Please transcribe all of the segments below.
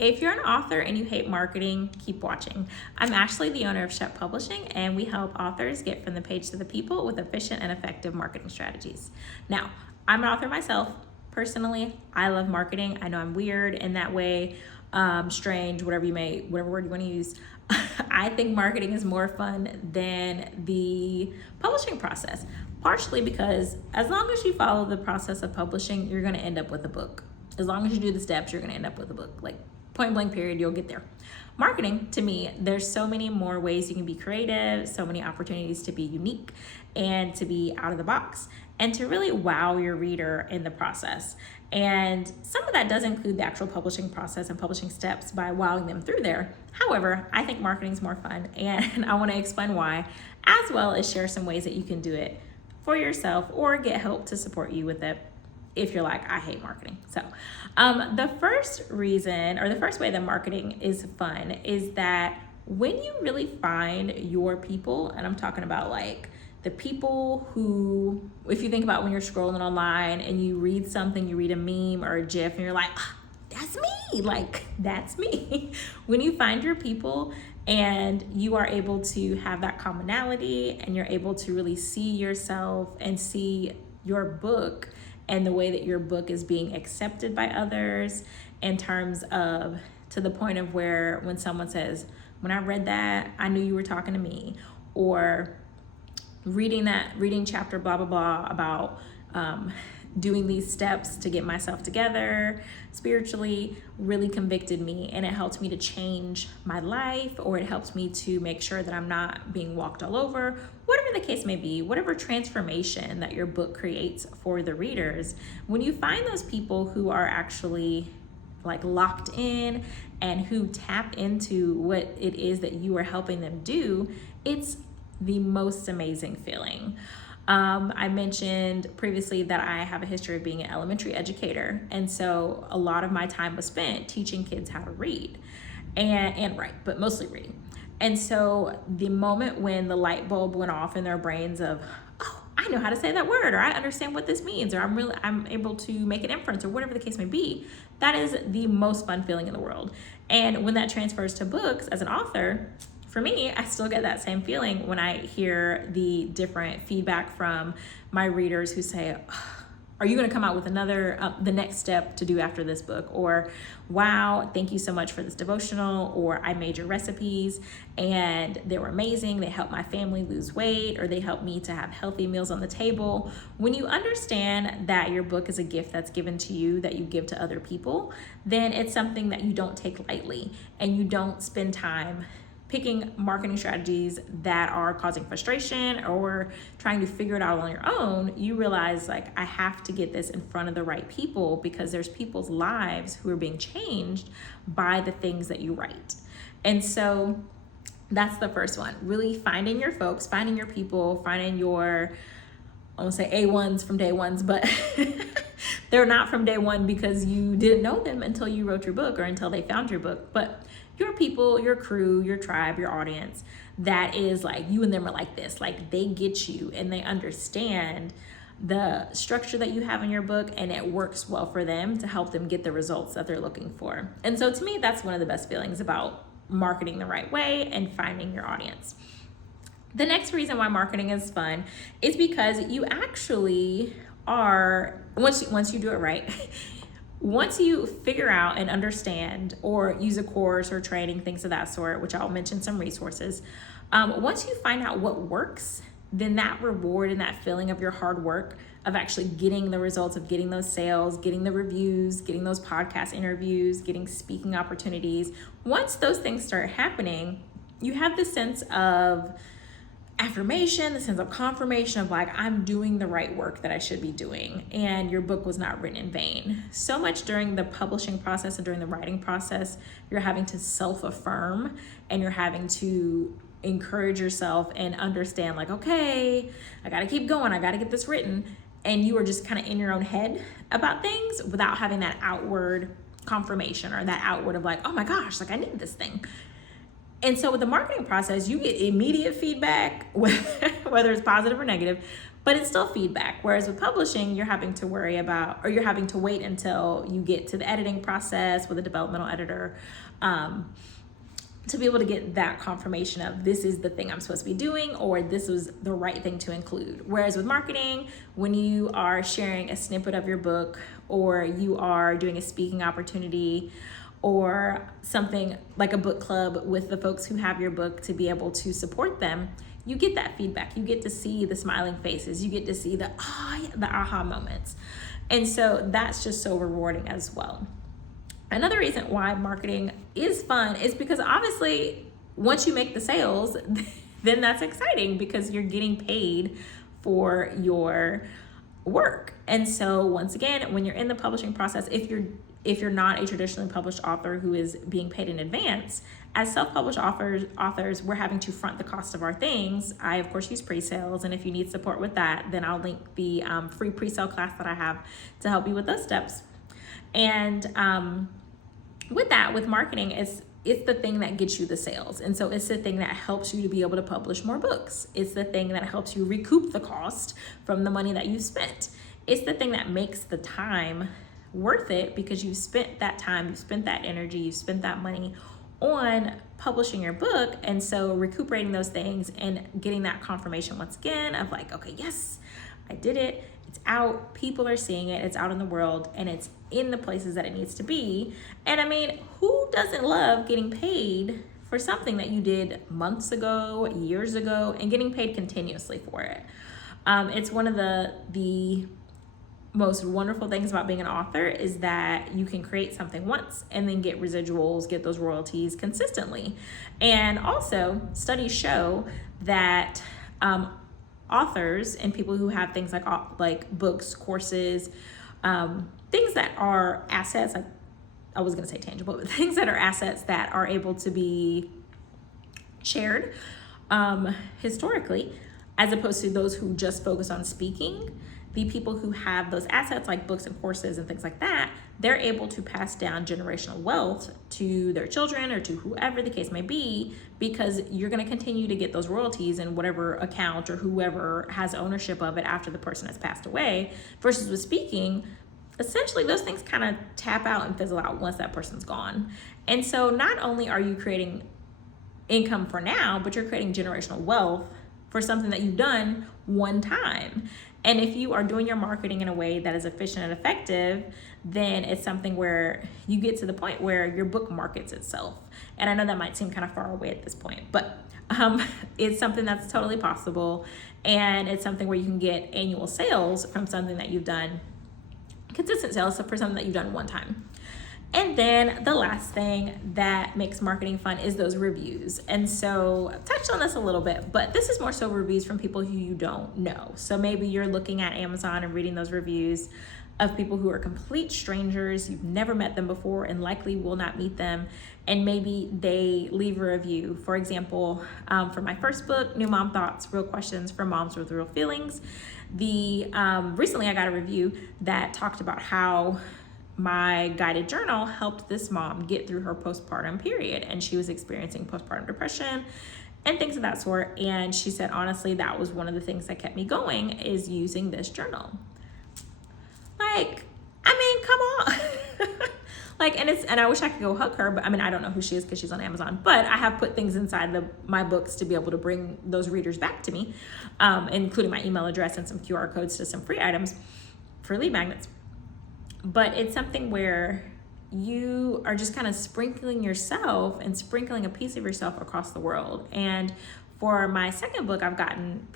If you're an author and you hate marketing, keep watching. I'm Ashley, the owner of Shep Publishing, and we help authors get from the page to the people with efficient and effective marketing strategies. Now, I'm an author myself. Personally, I love marketing. I know I'm weird in that way, strange, whatever word you want to use. I think marketing is more fun than the publishing process, partially because as long as you follow the process of publishing, you're going to end up with a book. As long as you do the steps, you're going to end up with a book. Like, point blank period, you'll get there. Marketing, to me, there's so many more ways you can be creative, so many opportunities to be unique and to be out of the box and to really wow your reader in the process. And some of that does include the actual publishing process and publishing steps by wowing them through there. However, I think marketing is more fun, and I want to explain why, as well as share some ways that you can do it for yourself or get help to support you with it if you're like, I hate marketing. So the first reason, or the first way that marketing is fun, is that when you really find your people, and I'm talking about like the people who, if you think about when you're scrolling online and you read something, you read a meme or a GIF and you're like, that's me, like that's me. When you find your people and you are able to have that commonality and you're able to really see yourself and see your book and the way that your book is being accepted by others in terms of, to the point of where when someone says, when I read that, I knew you were talking to me, or reading chapter blah, blah, blah about doing these steps to get myself together spiritually really convicted me, and it helped me to change my life, or it helped me to make sure that I'm not being walked all over, whatever the case may be, whatever transformation that your book creates for the readers. When you find those people who are actually like locked in and who tap into what it is that you are helping them do, it's the most amazing feeling. I mentioned previously that I have a history of being an elementary educator, and so a lot of my time was spent teaching kids how to read and write, but mostly reading. And so the moment when the light bulb went off in their brains of, oh, I know how to say that word, or I understand what this means, or I'm able to make an inference, or whatever the case may be, that is the most fun feeling in the world. And when that transfers to books as an author, for me, I still get that same feeling when I hear the different feedback from my readers who say, are you going to come out with another, the next step to do after this book? Or, wow, thank you so much for this devotional. Or, I made your recipes and they were amazing. They helped my family lose weight, or they helped me to have healthy meals on the table. When you understand that your book is a gift that's given to you, that you give to other people, then it's something that you don't take lightly, and you don't spend time picking marketing strategies that are causing frustration or trying to figure it out on your own. You realize, like, I have to get this in front of the right people, because there's people's lives who are being changed by the things that you write. And so that's the first one, really finding your folks, finding your people, finding your, I won't say A1s from day ones, but they're not from day one because you didn't know them until you wrote your book or until they found your book. But your people, your crew, your tribe, your audience, that is like, you and them are like this, like they get you and they understand the structure that you have in your book, and it works well for them to help them get the results that they're looking for. And so to me, that's one of the best feelings about marketing the right way and finding your audience. The next reason why marketing is fun is because you actually are, once you do it right, once you figure out and understand or use a course or training, things of that sort, which I'll mention some resources, once you find out what works, then that reward and that feeling of your hard work of actually getting the results, of getting those sales, getting the reviews, getting those podcast interviews, getting speaking opportunities, once those things start happening, you have this sense of affirmation, the sense of confirmation of like, I'm doing the right work that I should be doing, and your book was not written in vain. So much during the publishing process and during the writing process, you're having to self-affirm, and you're having to encourage yourself and understand like, okay, I gotta keep going, I gotta get this written. And you are just kind of in your own head about things without having that outward confirmation or that outward of like, oh my gosh, like I need this thing. And so with the marketing process, you get immediate feedback, whether it's positive or negative, but it's still feedback. Whereas with publishing, you're having to worry about, or you're having to wait until you get to the editing process with a developmental editor, to be able to get that confirmation of this is the thing I'm supposed to be doing, or this was the right thing to include. Whereas with marketing, when you are sharing a snippet of your book, or you are doing a speaking opportunity, or something like a book club with the folks who have your book to be able to support them, you get that feedback. You get to see the smiling faces. You get to see the aha moments. And so that's just so rewarding as well. Another reason why marketing is fun is because obviously once you make the sales, then that's exciting because you're getting paid for your work. And so once again, when you're in the publishing process, if you're not a traditionally published author who is being paid in advance, as self-published authors, we're having to front the cost of our things. I, of course, use pre-sales, and if you need support with that, then I'll link the free pre-sale class that I have to help you with those steps. And with marketing, it's the thing that gets you the sales. And so it's the thing that helps you to be able to publish more books. It's the thing that helps you recoup the cost from the money that you've spent. It's the thing that makes the time worth it because you've spent that time, you've spent that energy, you've spent that money on publishing your book. And so recuperating those things and getting that confirmation once again of like, okay, yes, I did it. It's out, people are seeing it, it's out in the world, and it's in the places that it needs to be. And I mean, who doesn't love getting paid for something that you did months ago, years ago, and getting paid continuously for it? It's one of the most wonderful things about being an author is that you can create something once and then get residuals, get those royalties consistently. And also, studies show that authors and people who have things like books, courses, things that are assets, like I was going to say tangible, but things that are assets that are able to be shared historically, as opposed to those who just focus on speaking. The people who have those assets like books and courses and things like that, they're able to pass down generational wealth to their children or to whoever the case may be, because you're going to continue to get those royalties in whatever account or whoever has ownership of it after the person has passed away. Versus with speaking, essentially those things kind of tap out and fizzle out once that person's gone. And so not only are you creating income for now, but you're creating generational wealth for something that you've done one time. And if you are doing your marketing in a way that is efficient and effective, then it's something where you get to the point where your book markets itself. And I know that might seem kind of far away at this point, but it's something that's totally possible. And it's something where you can get annual sales from something that you've done, consistent sales for something that you've done one time. And then the last thing that makes marketing fun is those reviews. And so I've touched on this a little bit, but this is more so reviews from people who you don't know. So maybe you're looking at Amazon and reading those reviews of people who are complete strangers. You've never met them before and likely will not meet them. And maybe they leave a review. For example, for my first book, New Mom Thoughts, Real Questions for Moms with Real Feelings, recently I got a review that talked about how my guided journal helped this mom get through her postpartum period, and she was experiencing postpartum depression and things of that sort. And she said, honestly, that was one of the things that kept me going, is using this journal. Like, I mean, come on. And I wish I could go hug her, but I mean, I don't know who she is because she's on Amazon, but I have put things inside my books to be able to bring those readers back to me, including my email address and some QR codes to some free items for lead magnets. But it's something where you are just kind of sprinkling yourself and sprinkling a piece of yourself across the world. And for my second book, I've gotten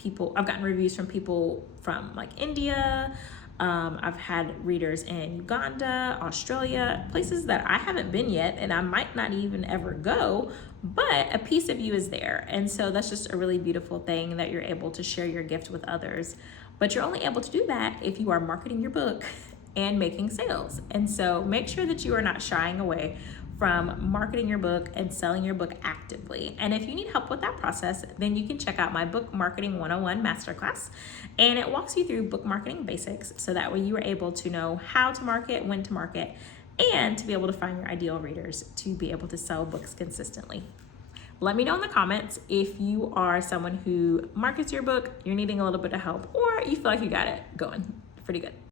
reviews from people from like India. I've had readers in Uganda, Australia, places that I haven't been yet, and I might not even ever go, but a piece of you is there. And so that's just a really beautiful thing, that you're able to share your gift with others. But you're only able to do that if you are marketing your book and making sales. And so make sure that you are not shying away from marketing your book and selling your book actively. And if you need help with that process, then you can check out my Book Marketing 101 Masterclass. And it walks you through book marketing basics, so that way you are able to know how to market, when to market, and to be able to find your ideal readers to be able to sell books consistently. Let me know in the comments if you are someone who markets your book, you're needing a little bit of help, or you feel like you got it going pretty good.